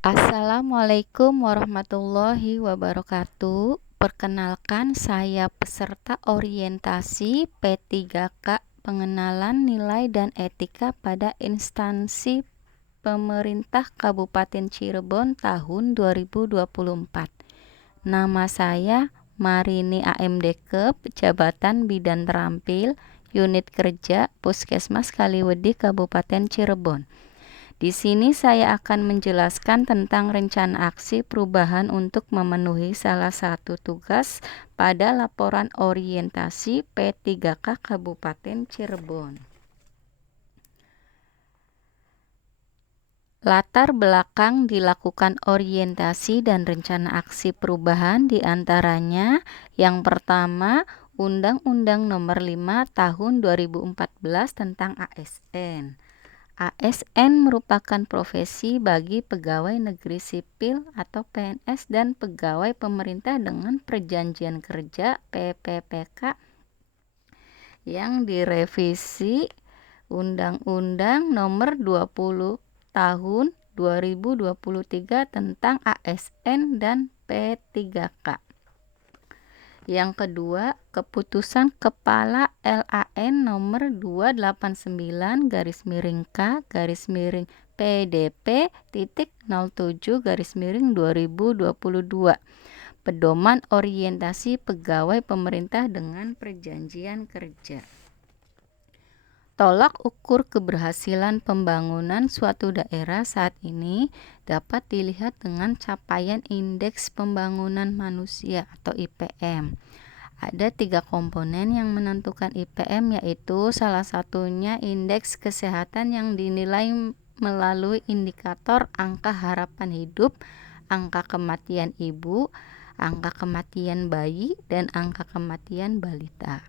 Assalamualaikum warahmatullahi wabarakatuh. Perkenalkan, saya peserta orientasi P3K Pengenalan Nilai dan Etika pada Instansi Pemerintah Kabupaten Cirebon tahun 2024. Nama saya Marini AMDK, Jabatan Bidan Terampil, Unit Kerja Puskesmas Kaliwedi Kabupaten Cirebon. Di sini saya akan menjelaskan tentang rencana aksi perubahan untuk memenuhi salah satu tugas pada laporan orientasi P3K Kabupaten Cirebon. Latar belakang dilakukan orientasi dan rencana aksi perubahan diantaranya yang pertama, Undang-Undang Nomor 5 Tahun 2014 tentang ASN. ASN merupakan profesi bagi pegawai negeri sipil atau PNS dan pegawai pemerintah dengan perjanjian kerja PPPK yang direvisi Undang-Undang Nomor 20 Tahun 2023 tentang ASN dan P3K. Yang kedua, Keputusan Kepala LAN nomor 289/PDP.07/2022 Pedoman Orientasi Pegawai Pemerintah dengan Perjanjian Kerja. Tolak ukur keberhasilan pembangunan suatu daerah saat ini dapat dilihat dengan capaian Indeks Pembangunan Manusia atau IPM. Ada 3 komponen yang menentukan IPM, yaitu salah satunya indeks kesehatan yang dinilai melalui indikator angka harapan hidup, angka kematian ibu, angka kematian bayi, dan angka kematian balita.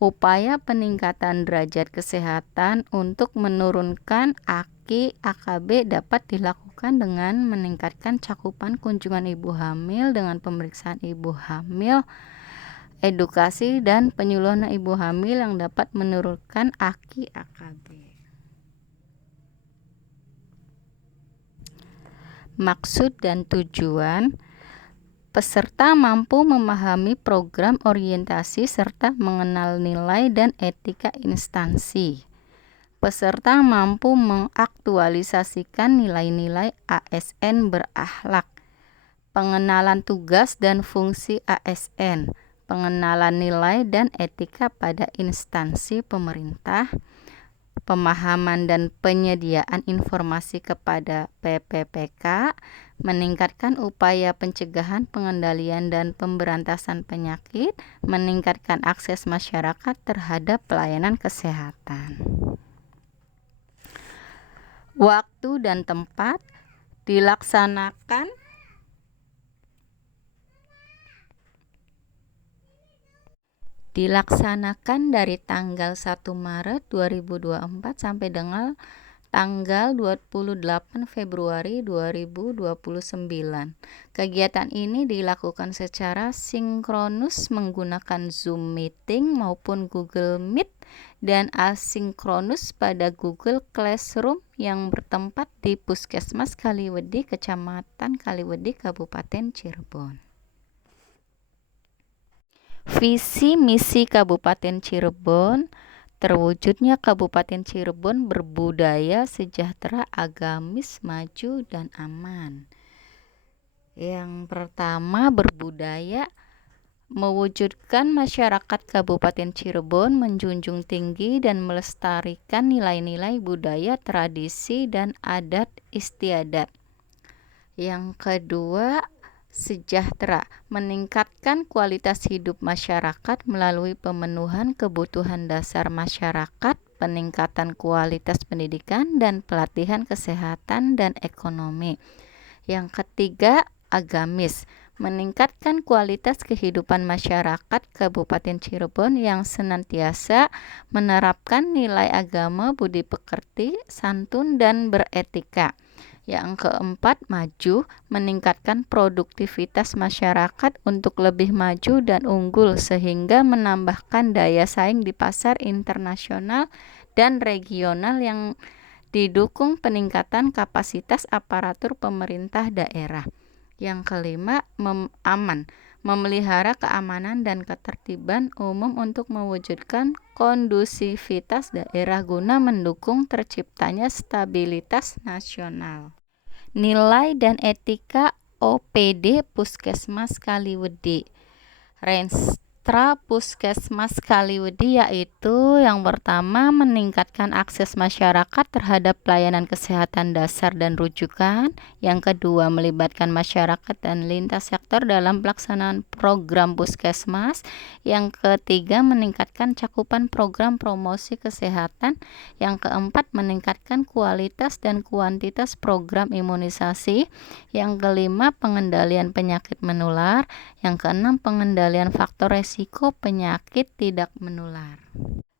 Upaya peningkatan derajat kesehatan untuk menurunkan AKI/AKB dapat dilakukan dengan meningkatkan cakupan kunjungan ibu hamil dengan pemeriksaan ibu hamil, edukasi dan penyuluhan ibu hamil yang dapat menurunkan AKI/AKB. Maksud dan tujuan: peserta mampu memahami program orientasi serta mengenal nilai dan etika instansi. Peserta mampu mengaktualisasikan nilai-nilai ASN berakhlak. Pengenalan tugas dan fungsi ASN. Pengenalan nilai dan etika pada instansi pemerintah. Pemahaman dan penyediaan informasi kepada PPPK, meningkatkan upaya pencegahan, pengendalian, dan pemberantasan penyakit, meningkatkan akses masyarakat terhadap pelayanan kesehatan. Waktu dan tempat dilaksanakan dari tanggal 1 Maret 2024 sampai dengan tanggal 28 Februari 2029. Kegiatan ini dilakukan secara sinkronus menggunakan Zoom Meeting maupun Google Meet dan asinkronus pada Google Classroom yang bertempat di Puskesmas Kaliwedi, Kecamatan Kaliwedi, Kabupaten Cirebon. Visi misi Kabupaten Cirebon: terwujudnya Kabupaten Cirebon berbudaya, sejahtera, agamis, maju, dan aman. Yang pertama, berbudaya: mewujudkan masyarakat Kabupaten Cirebon menjunjung tinggi dan melestarikan nilai-nilai budaya, tradisi, dan adat istiadat. Yang kedua, sejahtera: meningkatkan kualitas hidup masyarakat melalui pemenuhan kebutuhan dasar masyarakat, peningkatan kualitas pendidikan, dan pelatihan kesehatan dan ekonomi. Yang ketiga, agamis: meningkatkan kualitas kehidupan masyarakat Kabupaten Cirebon yang senantiasa menerapkan nilai agama, budi pekerti, santun, dan beretika. Yang keempat, maju: meningkatkan produktivitas masyarakat untuk lebih maju dan unggul sehingga menambahkan daya saing di pasar internasional dan regional yang Didukung peningkatan kapasitas aparatur pemerintah daerah. Yang kelima, aman, memelihara keamanan dan ketertiban umum untuk mewujudkan kondusivitas daerah guna mendukung terciptanya stabilitas nasional. Nilai dan etika OPD Puskesmas Kaliwedi. Renstra Puskesmas Kaliwedi yaitu yang pertama, meningkatkan akses masyarakat terhadap pelayanan kesehatan dasar dan rujukan. Yang kedua, melibatkan masyarakat dan lintas sektor dalam pelaksanaan program puskesmas. Yang ketiga, meningkatkan cakupan program promosi kesehatan. Yang keempat, meningkatkan kualitas dan kuantitas program imunisasi. Yang kelima, pengendalian penyakit menular. Yang keenam, pengendalian faktor resiko penyakit tidak menular.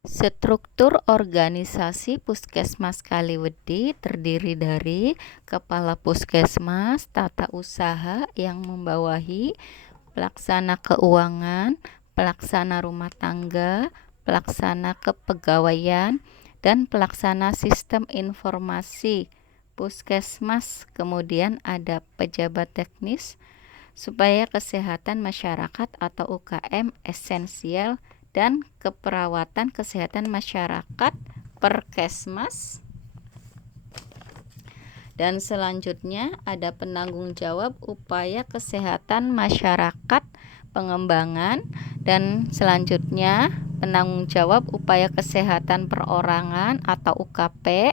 Struktur organisasi Puskesmas Kaliwedi terdiri dari Kepala Puskesmas, tata usaha yang membawahi, pelaksana keuangan, pelaksana rumah tangga, pelaksana kepegawaian, dan pelaksana sistem informasi Puskesmas. Kemudian ada pejabat teknis supaya kesehatan masyarakat atau UKM esensial dan keperawatan kesehatan masyarakat Perkesmas. Dan selanjutnya ada penanggung jawab upaya kesehatan masyarakat pengembangan, dan selanjutnya penanggung jawab upaya kesehatan perorangan atau UKP,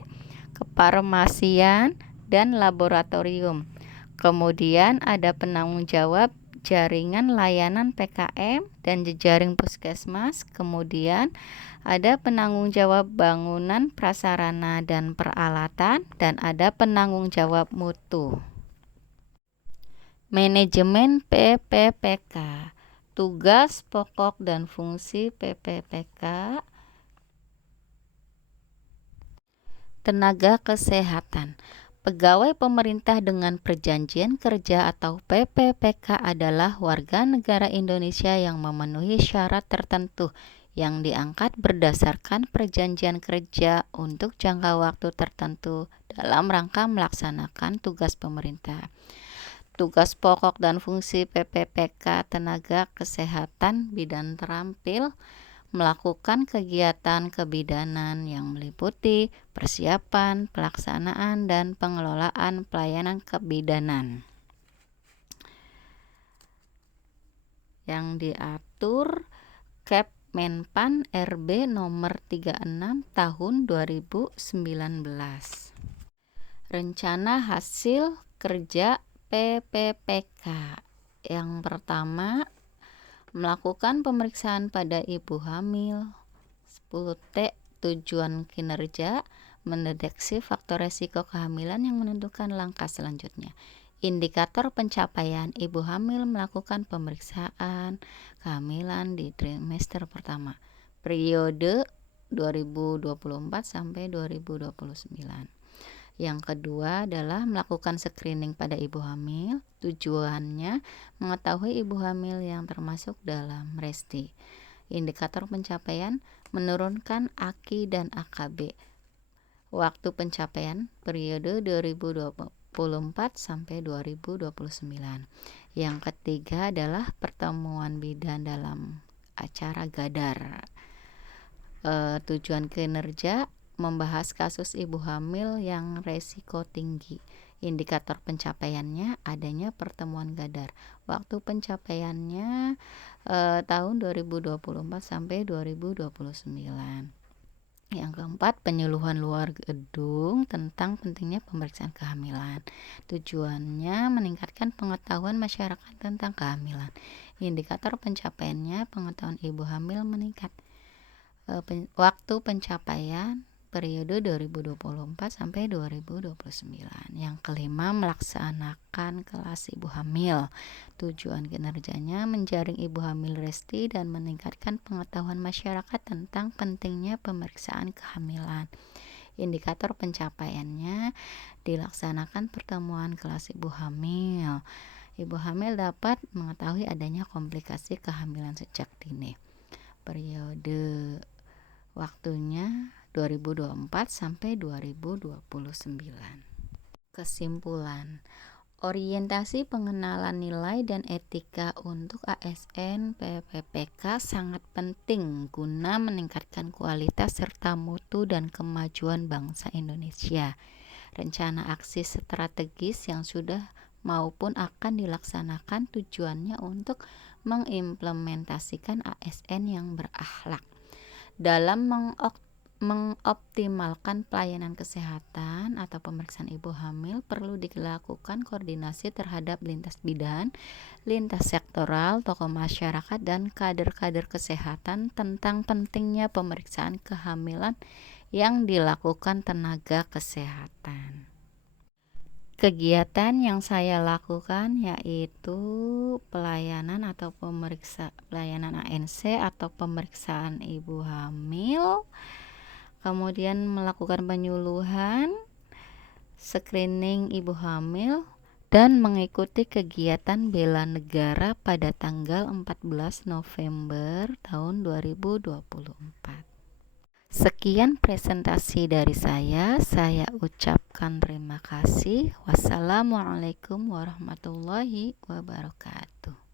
kefarmasian, dan laboratorium. Kemudian ada penanggung jawab jaringan layanan PKM dan jejaring puskesmas. Kemudian ada penanggung jawab bangunan prasarana dan peralatan, dan ada penanggung jawab mutu. Manajemen PPPK. Tugas pokok dan fungsi PPPK. Tenaga kesehatan. Pegawai pemerintah dengan perjanjian kerja atau PPPK adalah warga negara Indonesia yang memenuhi syarat tertentu yang diangkat berdasarkan perjanjian kerja untuk jangka waktu tertentu dalam rangka melaksanakan tugas pemerintah. Tugas pokok dan fungsi PPPK tenaga kesehatan bidan terampil melakukan kegiatan kebidanan yang meliputi persiapan, pelaksanaan, dan pengelolaan pelayanan kebidanan yang diatur Kepmenpan RB nomor 36 tahun 2019. Rencana hasil kerja PPPK. Yang pertama, melakukan pemeriksaan pada ibu hamil. 10T, tujuan kinerja, mendeteksi faktor resiko kehamilan yang menentukan langkah selanjutnya. Indikator pencapaian, ibu hamil melakukan pemeriksaan kehamilan di trimester pertama, periode 2024 sampai 2029. Yang kedua adalah melakukan screening pada ibu hamil. Tujuannya mengetahui ibu hamil yang termasuk dalam resti. Indikator pencapaian, menurunkan AKI dan AKB. Waktu pencapaian periode 2024 sampai 2029. Yang ketiga adalah pertemuan bidan dalam acara Gadar. Tujuan kinerja, membahas kasus ibu hamil yang resiko tinggi. Indikator pencapaiannya, adanya pertemuan Gadar. Waktu pencapaiannya tahun 2024 sampai 2029. Yang keempat, penyuluhan luar gedung tentang pentingnya pemeriksaan kehamilan. Tujuannya meningkatkan pengetahuan masyarakat tentang kehamilan. Indikator pencapaiannya, pengetahuan ibu hamil meningkat. Waktu pencapaian periode 2024 sampai 2029. Yang kelima, melaksanakan kelas ibu hamil. Tujuan kinerjanya menjaring ibu hamil resti dan meningkatkan pengetahuan masyarakat tentang pentingnya pemeriksaan kehamilan. Indikator pencapaiannya, dilaksanakan pertemuan kelas ibu hamil. Ibu hamil dapat mengetahui adanya komplikasi kehamilan sejak dini. Periode waktunya 2024 sampai 2029. Kesimpulan, orientasi pengenalan nilai dan etika untuk ASN PPPK sangat penting guna meningkatkan kualitas serta mutu dan kemajuan bangsa Indonesia. Rencana aksi strategis yang sudah maupun akan dilaksanakan tujuannya untuk mengimplementasikan ASN yang berakhlak dalam mengoptimalkan pelayanan kesehatan atau pemeriksaan ibu hamil. Perlu dilakukan koordinasi terhadap lintas bidang, lintas sektoral, tokoh masyarakat, dan kader-kader kesehatan tentang pentingnya pemeriksaan kehamilan yang dilakukan tenaga kesehatan. Kegiatan yang saya lakukan yaitu pelayanan atau pelayanan ANC atau pemeriksaan ibu hamil, kemudian melakukan penyuluhan, screening ibu hamil, dan mengikuti kegiatan bela negara pada tanggal 14 November tahun 2024. Sekian presentasi dari saya ucapkan terima kasih. Wassalamualaikum warahmatullahi wabarakatuh.